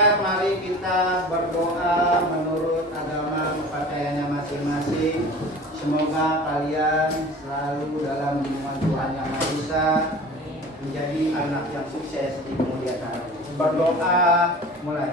Mari kita berdoa menurut agama kepercayaannya masing-masing. Semoga kalian selalu dalam lindungan Tuhan Yang Maha Esa, menjadi anak yang sukses di kemudian hari. Berdoa mulai.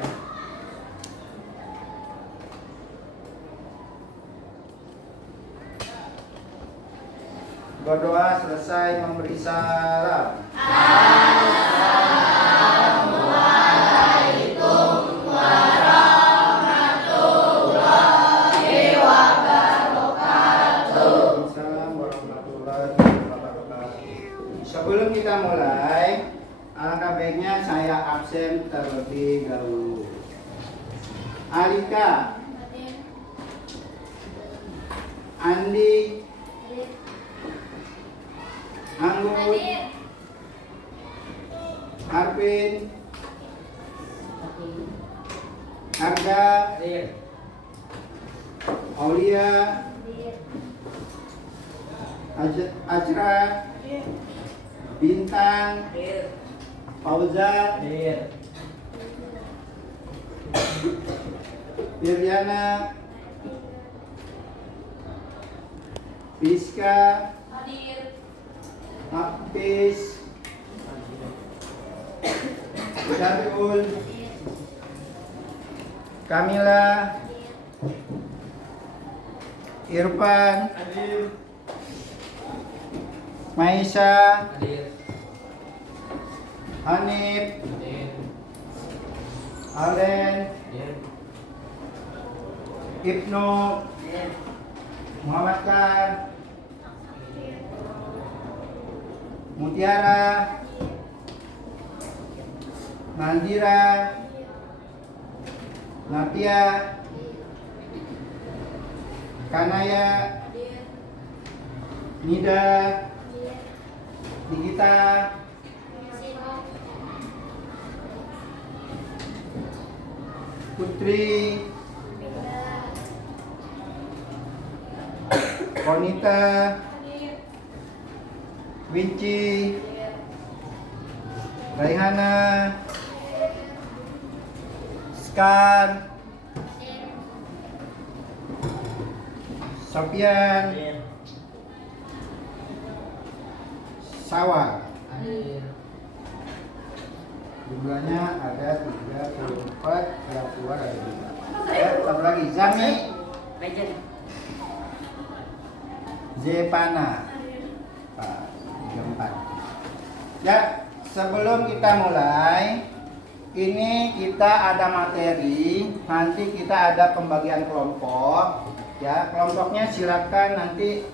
Berdoa selesai memberi salam. Assalamualaikum warahmatullahi wabarakatuh. Assalamualaikum warahmatullahi wabarakatuh. Sebelum kita mulai, alangkah baiknya saya absen terlebih dahulu. Alika, Andi, Anggun, Arvin, Arga, Aulia, Ajra, Bintang, Fauza, Viriana, Rizka, Hafiz, Syarul, Kamila, Irfan, Maisa, Hanif, Alen, Ibnu, Muhammad Khan, Mutiara, Nandira, Natia, Kanaya, Nida, Nikita, Putri, Konita, Winci, Raihana, Skar, Sofian, Sawah. Jumlahnya ada 34, yang keluar ada 5. Satu lagi, Zami, Zepana. 4. Ya, sebelum kita mulai, ini kita ada materi, nanti kita ada pembagian kelompok. Ya, kelompoknya silakan nanti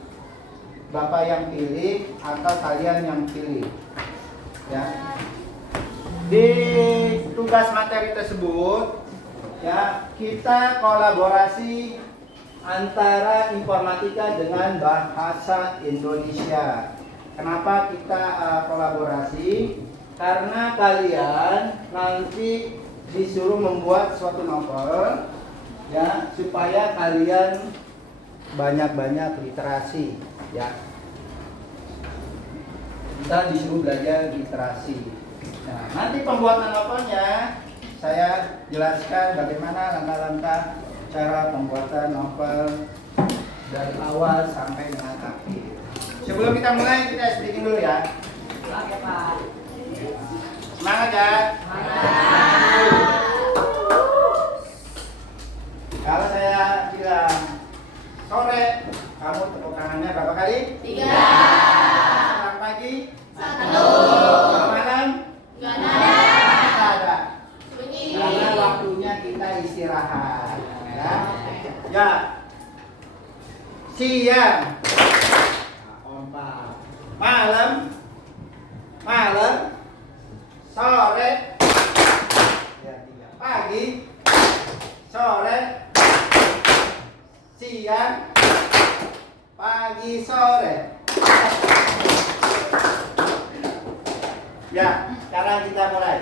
Bapak yang pilih atau kalian yang pilih. Ya. Di tugas materi tersebut, ya, kita kolaborasi antara informatika dengan bahasa Indonesia. Kenapa kita kolaborasi? Karena kalian nanti disuruh membuat suatu novel, ya, supaya kalian banyak-banyak literasi, ya. Kita disuruh belajar literasi. Nah, nanti pembuatan novelnya saya jelaskan bagaimana langkah-langkah cara pembuatan novel dari awal sampai dengan akhir. Sebelum kita mulai, kita speaking dulu ya. Oke, Pak. Semangat ya. Kalau saya bilang sore, kamu tepuk tangannya berapa kali? 3. Selamat pagi? 1. Malam? 2. Ada. Bunyi. Karena waktunya kita istirahat. Ya. Ya. Siang. Malam, sore, ya, 3. Pagi, sore, siang, pagi, sore. Ya, sekarang kita mulai.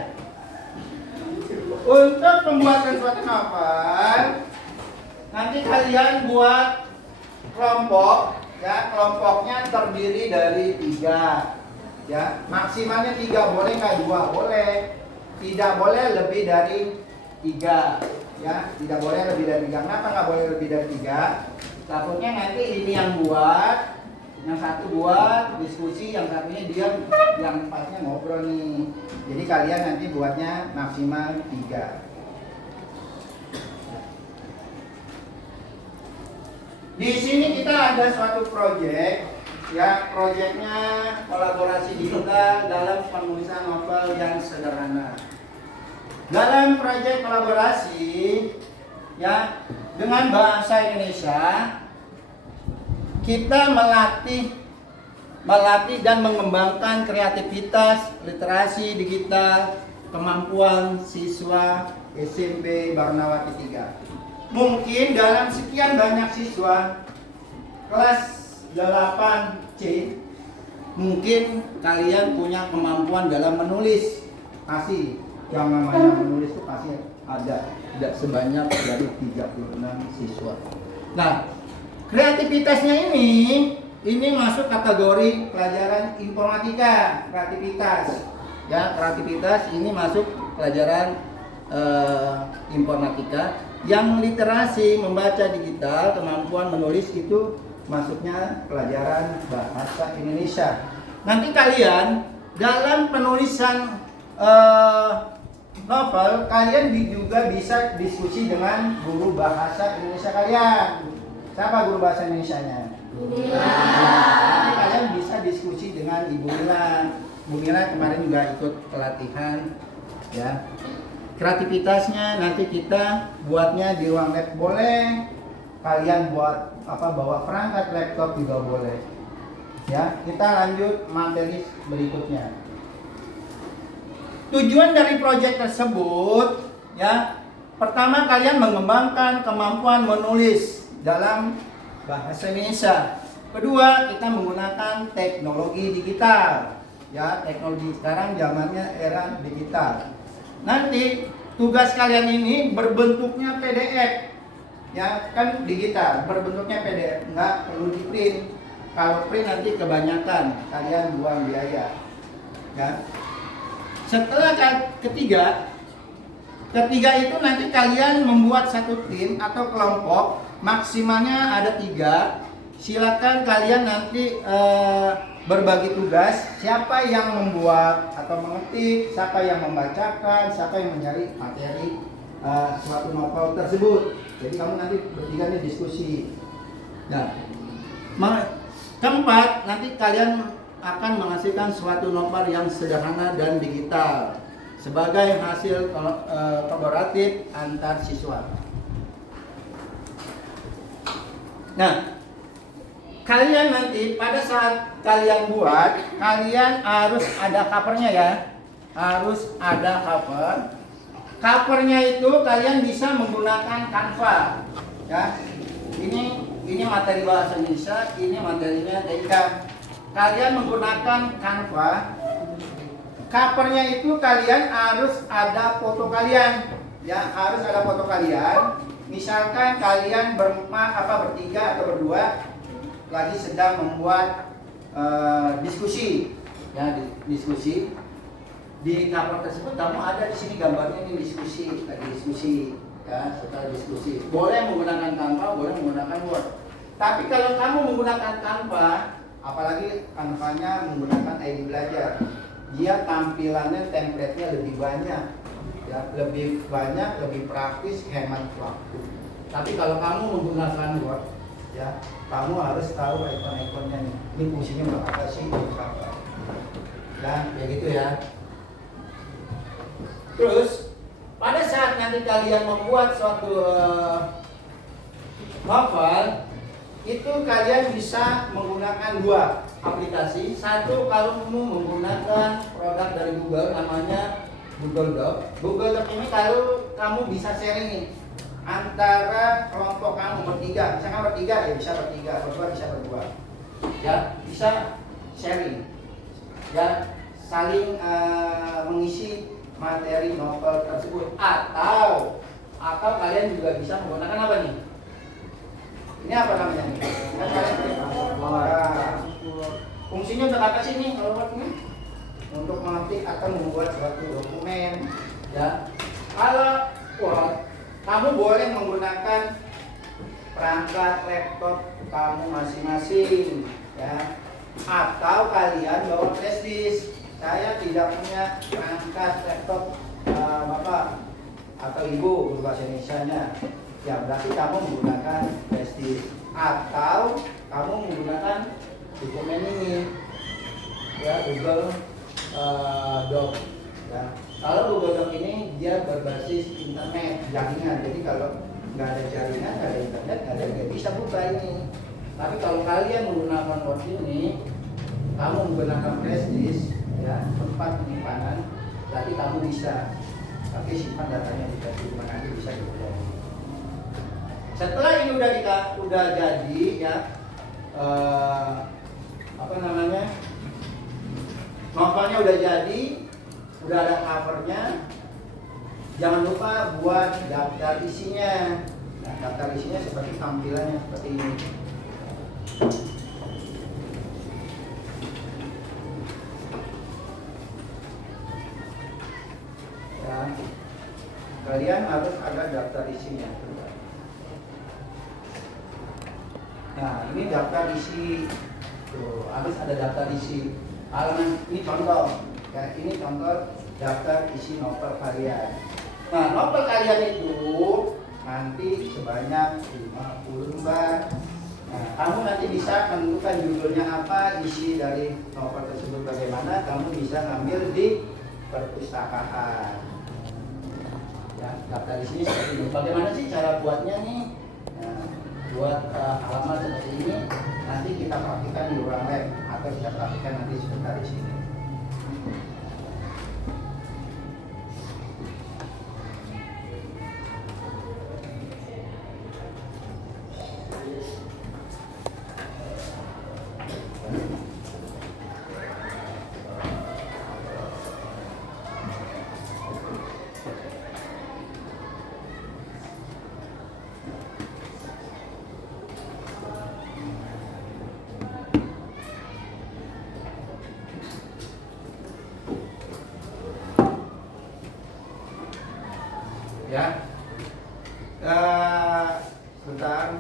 Untuk pembuatan suatu novel, nanti kalian buat kelompok. Ya, kelompoknya terdiri dari 3. Ya, maksimalnya 3, boleh nggak 2? Boleh. Tidak boleh lebih dari 3 ya, tidak boleh lebih dari 3. Kenapa nggak boleh lebih dari 3? Takutnya nanti ini yang buat, yang satu buat diskusi, yang satunya diam, yang empatnya ngobrol nih. Jadi kalian nanti buatnya maksimal 3. Di sini kita ada suatu proyek, ya, proyeknya kolaborasi digital dalam penulisan novel yang sederhana. Dalam proyek kolaborasi, ya, dengan bahasa Indonesia, kita melatih dan mengembangkan kreativitas, literasi digital, kemampuan siswa SMP Barnawati 3. Mungkin dalam sekian banyak siswa kelas 8C, mungkin kalian punya kemampuan dalam menulis. Pasti yang namanya menulis itu pasti ada, tidak sebanyak dari 36 siswa. Nah, kreativitasnya ini masuk kategori pelajaran informatika, kreativitas. Ya, kreativitas ini masuk pelajaran informatika. Yang literasi, membaca digital, kemampuan menulis itu masuknya pelajaran bahasa Indonesia. Nanti kalian dalam penulisan novel, kalian juga bisa diskusi dengan guru bahasa Indonesia kalian. Siapa guru bahasa Indonesianya? Nanti kalian bisa diskusi dengan Ibu Mila. Bu Mila kemarin juga ikut pelatihan, ya. Kreativitasnya nanti kita buatnya di ruang lab boleh, kalian buat bawa perangkat laptop juga boleh. Ya, kita lanjut materi berikutnya. Tujuan dari proyek tersebut, ya, pertama kalian mengembangkan kemampuan menulis dalam bahasa Indonesia. Kedua, kita menggunakan teknologi digital. Ya, teknologi sekarang zamannya era digital. Nanti tugas kalian ini berbentuknya PDF, ya, kan digital, berbentuknya PDF, nggak perlu di print. Kalau print nanti kebanyakan, kalian buang biaya. Ya. Setelah ketiga itu nanti kalian membuat satu tim atau kelompok, maksimalnya ada 3. Silakan kalian nanti berbagi tugas, siapa yang membuat atau mengetik, siapa yang membacakan, siapa yang mencari materi suatu novel tersebut. Jadi kamu nanti bertiga nih diskusi. Nah, keempat, nanti kalian akan menghasilkan suatu novel yang sederhana dan digital sebagai hasil kolaboratif antar siswa. Nah, kalian nanti pada saat kalian buat, kalian harus ada covernya, ya. Harus ada cover. Covernya itu kalian bisa menggunakan Canva. Ya. Ini materi bahasa Indonesia, ini materinya TIK. Kalian menggunakan Canva. Covernya itu kalian harus ada foto kalian. Ya, harus ada foto kalian. Misalkan kalian bertiga atau berdua lagi sedang membuat diskusi, ya, diskusi di cover tersebut. Kamu ada di sini gambarnya, ini diskusi, lagi diskusi, ya. Setelah diskusi boleh menggunakan Canva, boleh menggunakan Word. Tapi kalau kamu menggunakan Canva, apalagi Canva-nya menggunakan ID belajar, dia tampilannya, template-nya lebih banyak, ya, lebih banyak, lebih praktis, hemat waktu. Tapi kalau kamu menggunakan Word, ya, kamu harus tahu ikon-ikonnya nih. Ini fungsinya buat apa sih? Ya, kayak gitu ya. Terus pada saat nanti kalian membuat suatu novel, itu kalian bisa menggunakan 2 aplikasi. Satu, kalau kamu menggunakan produk dari Google, namanya Google Doc. Google Doc ini kalau kamu bisa sharing nih antara kelompok kamu bertiga, misalkan bertiga, ya bisa bertiga, berdua bisa berdua, ya, bisa sharing, ya, saling mengisi materi novel tersebut. Atau kalian juga bisa menggunakan apa nih? Ini apa namanya nih? Kan kalian fungsinya untuk apa sih nih kalau buat ini? Untuk mengetik atau membuat suatu dokumen, ya. Kalau Wah, kamu boleh menggunakan perangkat laptop kamu masing-masing, ya. Atau kalian bawa flash disk. Saya tidak punya perangkat laptop Bapak atau Ibu berbahasa Indonesianya. Ya berarti kamu menggunakan flash disk atau kamu menggunakan dokumen ini, ya Google Doc. Ya. Kalau Google Doc ini dia berbasis internet jaringan, jadi kalau nggak ada jaringan, nggak ada internet, nggak bisa buka ini. Tapi kalau kalian menggunakan Word ini, kamu menggunakan flash disk, ya tempat penyimpanan, berarti kamu bisa tapi simpan datanya di flash disk, nanti bisa dibuka. Setelah ini udah jadi, ya novelnya udah jadi, udah ada covernya. Jangan lupa buat daftar isinya. Nah, daftar isinya seperti tampilannya seperti ini. Ya, kalian harus ada daftar isinya. Nah, ini daftar isi. Tuh, harus ada daftar isi. Halaman ini contoh. Ya, ini contoh daftar isi novel kalian. Nah, novel kalian itu nanti sebanyak 50 lembar. Nah, kamu nanti bisa menentukan judulnya apa, isi dari novel tersebut bagaimana, kamu bisa ngambil di perpustakaan. Ya, daftar isinya seperti ini. Bagaimana sih cara buatnya nih? Nah, buat halaman seperti ini nanti kita praktikkan di ruang lab atau kita praktikkan nanti sebentar di sini. Ya, sebentar.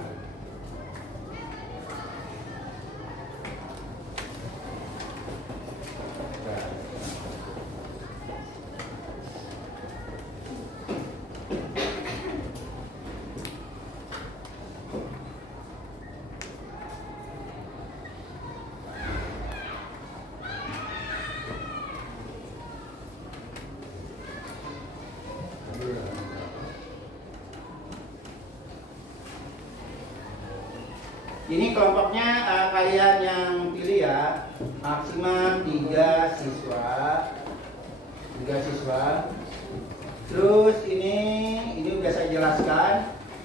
Ini kelompoknya kalian yang pilih ya, maksimal 3 siswa. 3 siswa. Terus ini udah saya jelaskan.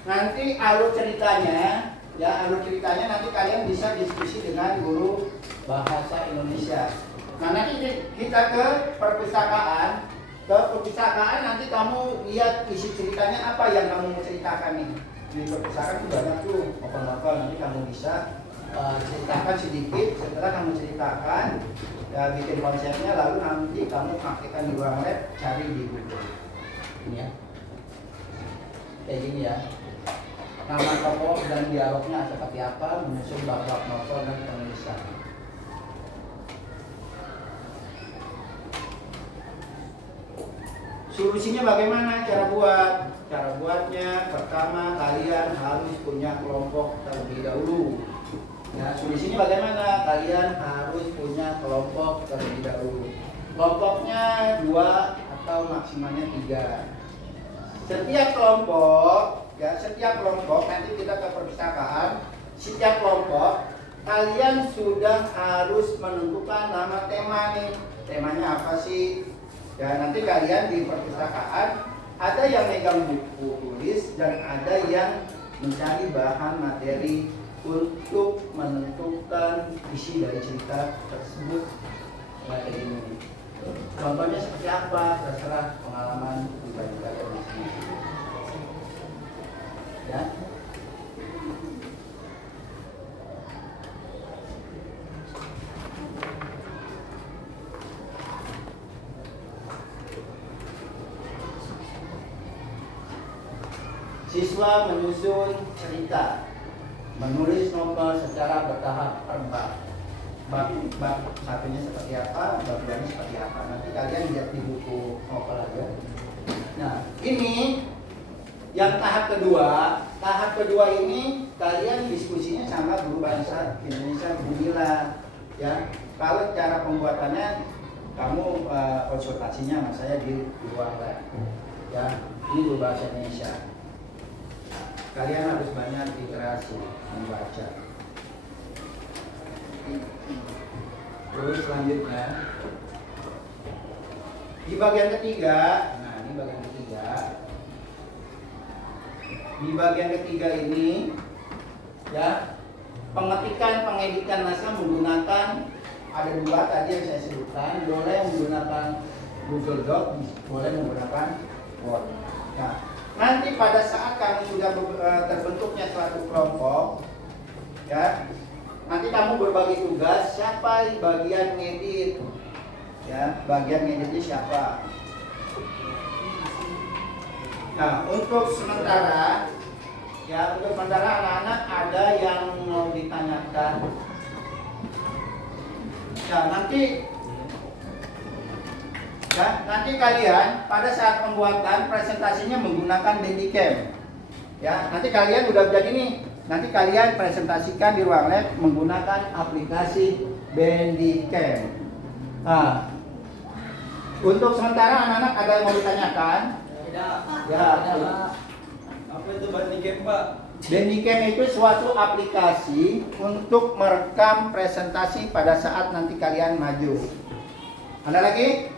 Nanti alur ceritanya, ya alur ceritanya nanti kalian bisa diskusi dengan guru bahasa Indonesia. Nah, nanti kita ke perpustakaan. Ke perpustakaan nanti kamu lihat isi ceritanya apa yang kamu mau ceritakan nih. Di perpustakaan itu banyak tuh novel-novel, nanti kamu bisa ceritakan sedikit. Setelah kamu ceritakan, ya bikin konsepnya, lalu nanti kamu praktekkan di ruang lab, cari di Google. Ini ya, kayak gini ya. Nama tokoh dan dialognya seperti apa, menyusun bab-bab novel dan penulisan. Solusinya bagaimana cara buat? Cara buatnya pertama kalian harus punya kelompok terlebih dahulu. Nah, solusinya bagaimana? Kalian harus punya kelompok terlebih dahulu. Kelompoknya 2 atau maksimalnya 3. Setiap kelompok, ya setiap kelompok nanti kita ke perpustakaan. Setiap kelompok kalian sudah harus menentukan nama tema nih. Temanya apa sih? Ya nanti kalian di perpustakaan ada yang megang buku tulis dan ada yang mencari bahan materi untuk menentukan isi dari cerita tersebut. Kayak ini. Contohnya seperti apa? Terserah pengalaman pribadi kalian di sini. Ya. Siswa menyusun cerita, menulis novel secara bertahap per bab. Bab satunya seperti apa, bab duanya seperti apa. Nanti kalian lihat di buku novel aja. Nah, ini yang tahap kedua. Tahap kedua ini kalian diskusinya sama guru bahasa Indonesia Bu Mila, ya. Kalau cara pembuatannya kamu konsultasinya sama saya di ruang lab, ya. Ini guru bahasa Indonesia. Kalian harus banyak literasi membaca. Terus selanjutnya di bagian ketiga, nah ini bagian ketiga. Di bagian ketiga ini, ya, pengetikan pengeditan naskah menggunakan ada dua tadi yang saya sebutkan, boleh menggunakan Google Doc, boleh menggunakan Word. Nah, nanti pada saat kamu sudah terbentuknya suatu kelompok, ya, nanti kamu berbagi tugas, siapa bagian ngedit, ya, bagian ngeditnya siapa. Nah, untuk sementara, ya, untuk sementara anak-anak ada yang mau ditanyakan. Ya, nanti kalian pada saat pembuatan presentasinya menggunakan Bandicam. Ya, nanti kalian udah jadi nih. Nanti kalian presentasikan di ruang lab menggunakan aplikasi Bandicam. Nah, untuk sementara anak-anak ada yang mau ditanyakan? Ya, apa itu Bandicam, Pak? Bandicam itu suatu aplikasi untuk merekam presentasi pada saat nanti kalian maju. Ada lagi?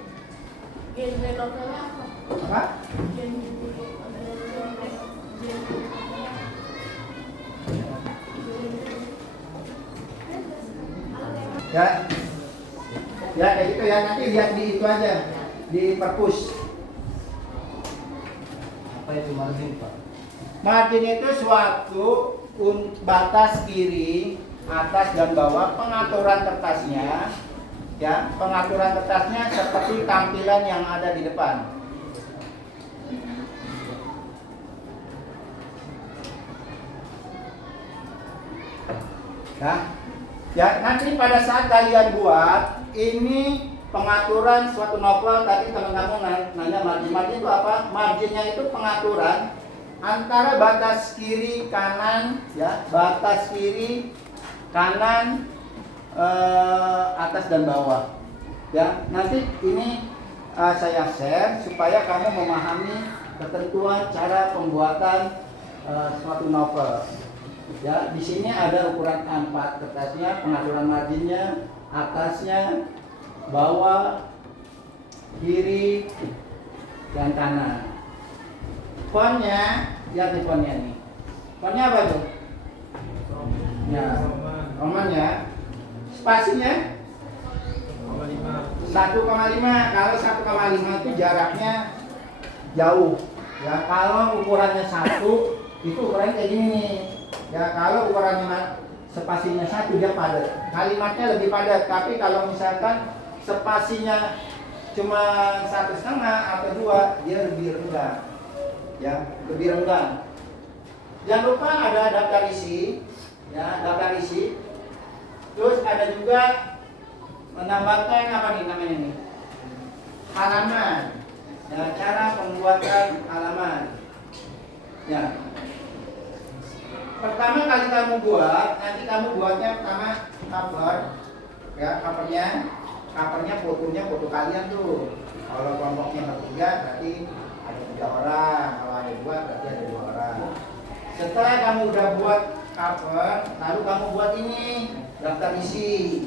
Apa? Ya kayak gitu ya, nanti lihat di itu aja, di perpus. Apa itu margin, Pak? Margin itu suatu batas kiri, atas dan bawah pengaturan kertasnya, ya, pengaturan kertasnya seperti tampilan yang ada di depan. Ya, nanti pada saat kalian buat ini pengaturan suatu novel, tadi teman-teman nanya margin itu apa? Marginnya itu pengaturan antara batas kiri kanan, ya, batas kiri kanan, atas dan bawah. Ya, nanti ini saya share supaya kamu memahami ketentuan cara pembuatan suatu novel. Ya, di sini ada ukuran A4 kertasnya, pengaturan marginnya, atasnya, bawah, kiri, dan kanan. Fontnya, lihat di fontnya nih. Fontnya apa tuh? Ya, Roman ya. Spasinya 1,5. Kalau 1,5 itu jaraknya jauh. Ya, kalau ukurannya 1 itu ukurannya kayak gini nih. Ya, kalau ukurannya spasinya 1 dia padat. Kalimatnya lebih padat. Tapi kalau misalkan spasinya cuma 1,5 atau 2, dia lebih rendah. Ya, lebih rendah. Jangan lupa ada daftar isi, ya, daftar isi. Terus ada juga menambahkan apa nih namanya nih? Halaman. Ya, cara pembuatan halaman. Ya. Pertama kali kamu buat, nanti kamu buatnya pertama cover. Ya, covernya fotonya foto kalian tuh. Kalau kelompoknya bertiga berarti ada 3 orang, kalau ada 2 berarti ada 2 orang. Setelah kamu udah buat cover, lalu kamu buat ini daftar isi.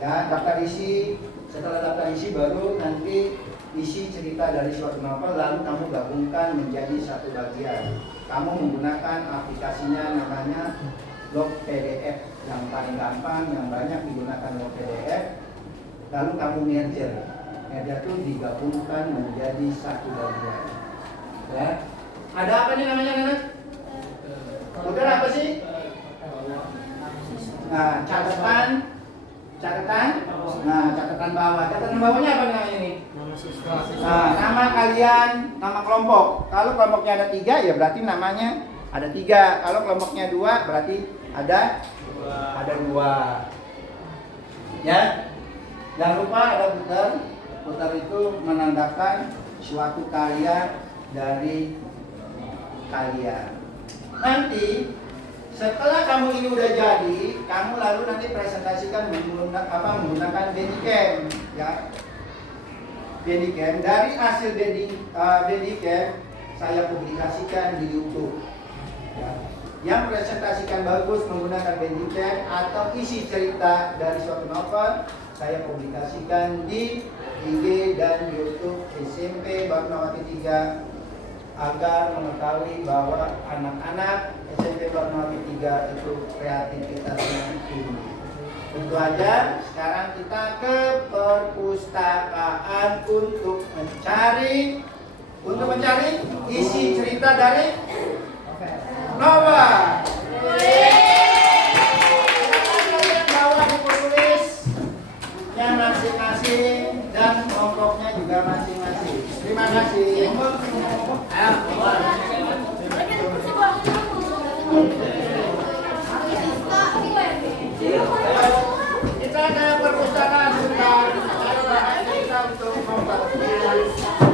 Ya, daftar isi. Setelah daftar isi baru nanti isi cerita dari suatu novel, lalu kamu gabungkan menjadi satu bagian. Kamu menggunakan aplikasinya namanya Log PDF, yang paling gampang, yang banyak digunakan Log PDF. Lalu kamu merger itu digabungkan menjadi satu bagian. Ya, ada apa nih namanya anak? Udah apa sih? Nah, catatan. Nah, catatan bawah. Catatan bawahnya apa namanya nih? Nah, nama kalian, nama kelompok. Kalau kelompoknya ada 3, ya berarti namanya ada 3. Kalau kelompoknya 2, berarti ada 2. Ya, jangan lupa ada putar. Putar itu menandakan suatu karya dari kalian. Nanti setelah kamu ini udah jadi, kamu lalu nanti presentasikan menggunakan Bandicam, ya. Bandicam, dari hasil Bandicam saya publikasikan di YouTube. Ya. Yang presentasikan bagus menggunakan Bandicam atau isi cerita dari suatu novel saya publikasikan di IG dan YouTube SMP Fatmawati 3 agar mengetahui bahwa anak-anak SMP Fatmawati 3 itu kreativitasnya tinggi. Tentu aja sekarang kita ke perpustakaan untuk mencari isi cerita dari novel. Kalian bawa buku tulis yang masing-masing dan kelompoknya juga masing-masing. Terima kasih. Kita ke perpustakaan sebentar. Kita untuk memperbaiki.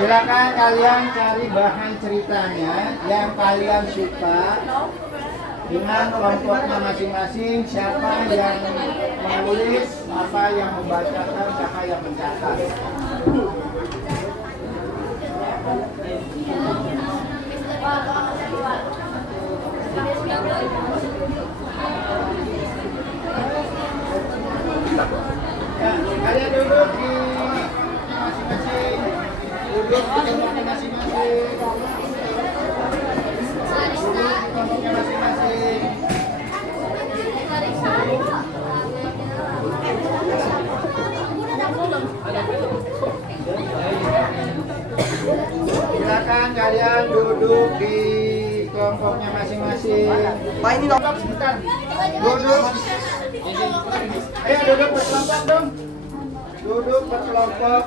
Silakan kalian cari bahan ceritanya yang kalian suka dengan kelompoknya masing-masing. Siapa yang menulis, apa yang membacakan, siapa yang mencatat. Ya, kalian duduk di masing-masing. Duduk di kelompoknya masing-masing. Duduk di kelompoknya masing-masing. Silakan kalian duduk di kelompoknya masing-masing. Pak, ini kelompok sebentar. Duduk. Ayo duduk berkelompok dong. Duduk berkelompok.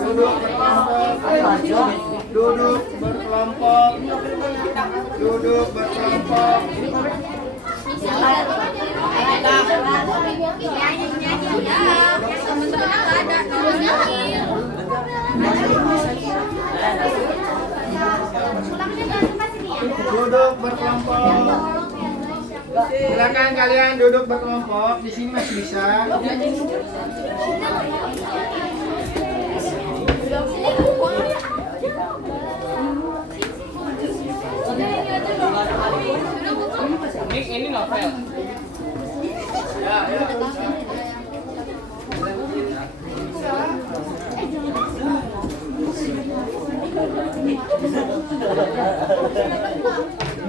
Duduk berkelompok. Duduk berkelompok. Duduk berkelompok. Duduk berkelompok. Silakan kalian duduk berkelompok. Di sini masih bisa.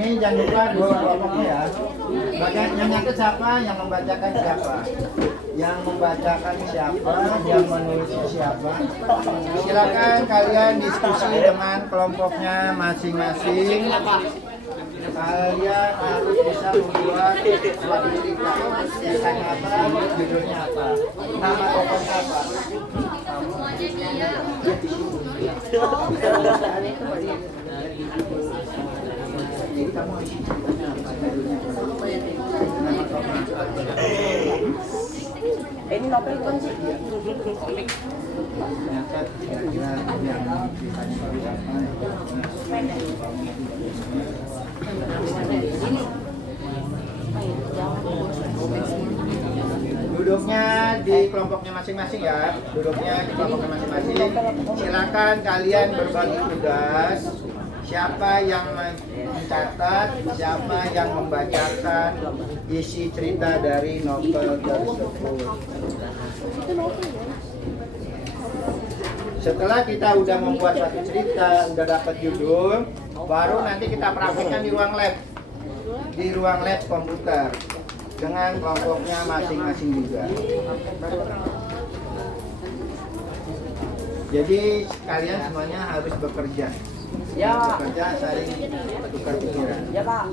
Ini jangan lupa dua kelompoknya ya. Bagian yang nyangkut siapa, yang membacakan siapa, yang membacakan siapa, yang menulisnya siapa. Silakan kalian diskusi dengan kelompoknya masing-masing. Kalian harus bisa membuat suatu cerita. Ceritanya apa, judulnya apa, nama tokohnya apa. Jadi kamu harus ceritanya apa, judulnya apa, nama tokohnya apa. Ini novel kan sih? Nyatet kira-kira yang ceritanya baru apa. Duduknya di kelompoknya masing-masing ya. Duduknya di kelompoknya masing-masing. Silakan kalian berbagi tugas. Siapa yang mencatat, siapa yang membacakan isi cerita dari novel tersebut. Setelah kita udah membuat suatu cerita, udah dapat judul, baru nanti kita praktekkan di ruang lab. Di ruang lab komputer dengan kelompoknya masing-masing juga. Jadi kalian semuanya harus bekerja. Ya. Bekerja saling tukar pikiran. Ya, Pak.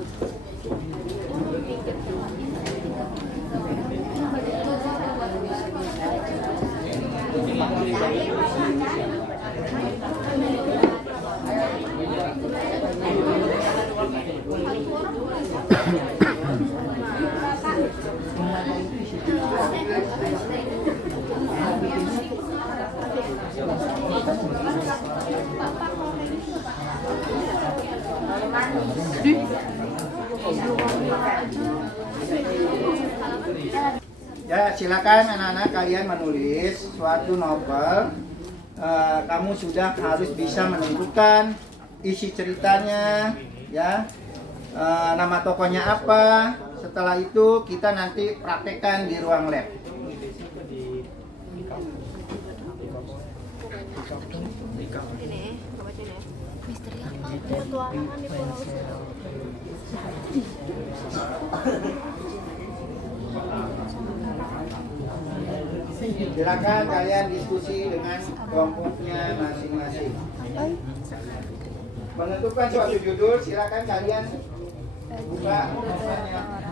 Ya, silakan anak-anak kalian menulis suatu novel. Kamu sudah harus bisa menentukan isi ceritanya, ya. Nama tokohnya apa. Setelah itu kita nanti praktekkan di ruang lab. Misteri apa? Petualangan di Pulau Sero. Silakan kalian diskusi dengan kelompoknya masing-masing. Menentukan suatu judul, silakan kalian buka novelnya.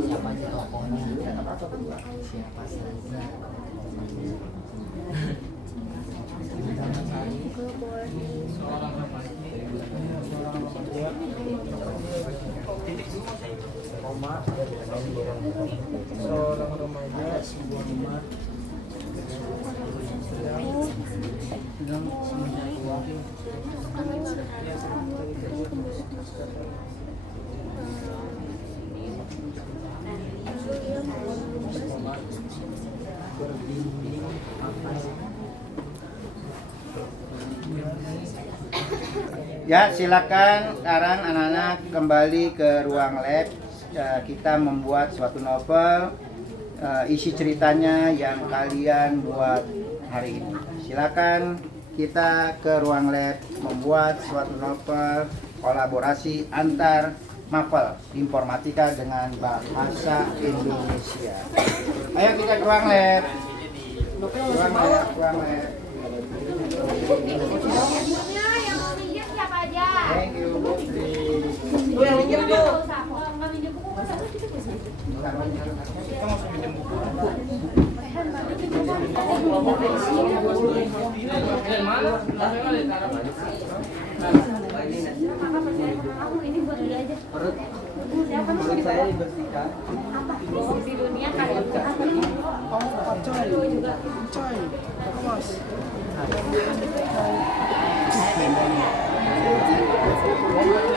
Siapa sih tokohnya? Siapa saja? Seorang remaja sebuah rumah sedang semenjak tua. Ya, silakan sekarang anak-anak kembali ke ruang lab. Kita membuat suatu novel, isi ceritanya yang kalian buat hari ini. Silakan kita ke ruang lab membuat suatu novel kolaborasi antar Mafel informatika dengan bahasa Indonesia. Ayo kita ke ruang lab. Ruang lab, ruang lab. Yang mau minjem siapa aja? Thank you, Putri. Lu yang minjem tuh. Nggak usah. Kalau nggak minjem buku, nggak usah. Kita mau pinjam buku. Ini buat dia aja. Perut Siapa nih? perut saya dibersihkan. Apa? Di dunia kalian apa? Coy, juga. coy, mas.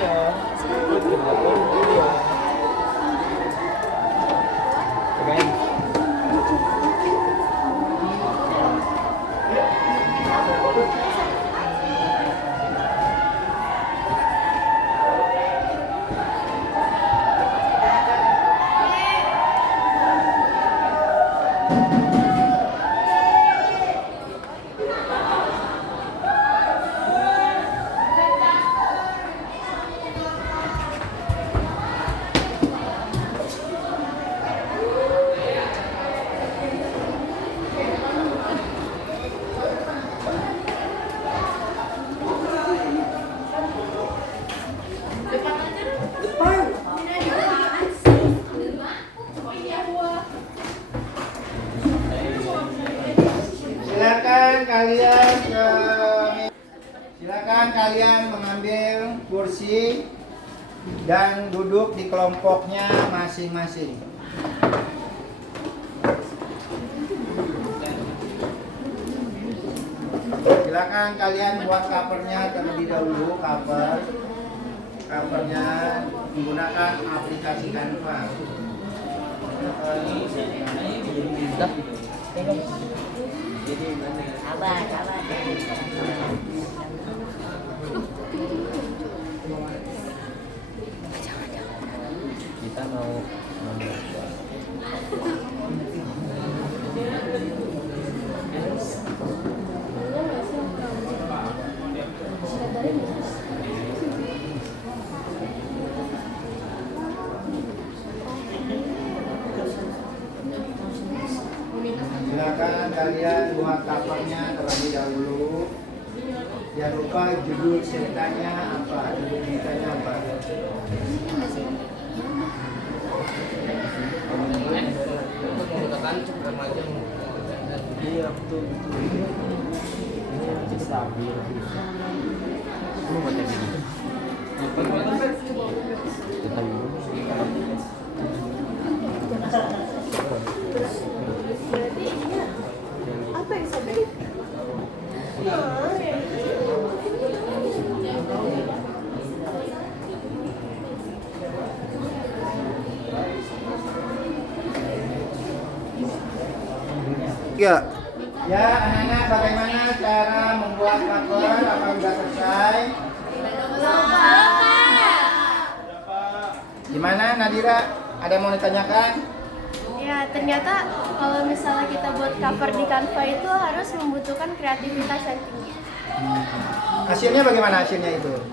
Ya, silakan kalian mengambil kursi dan duduk di kelompoknya masing-masing. Silakan kalian buat covernya terlebih dahulu, covernya menggunakan aplikasi Canva. Sabar. Kita mau Silakan kalian buat covernya terlebih dahulu. Jangan lupa judul ceritanya apa. iya betul. Ini stabil. Lu mau tanya gini. Kita dulu. Apa yang sobek? Ya, anak-anak, bagaimana cara membuat cover? Apa sudah selesai? Gimana Nadira? Ada yang mau ditanyakan? Ya, ternyata kalau misalnya kita buat cover di Canva itu harus membutuhkan kreativitas yang tinggi. Hasilnya bagaimana hasilnya itu?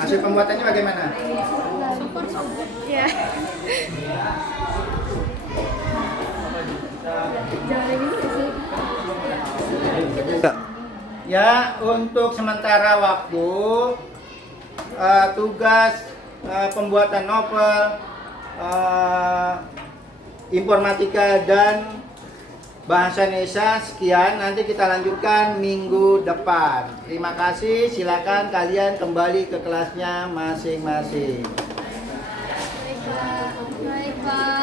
Hasil pembuatannya bagaimana? Ya. Jangan gitu sih. Ya, untuk sementara waktu tugas pembuatan novel, informatika dan bahasa Indonesia sekian. Nanti kita lanjutkan minggu depan. Terima kasih. Silakan kalian kembali ke kelasnya masing-masing. Baik, Pak.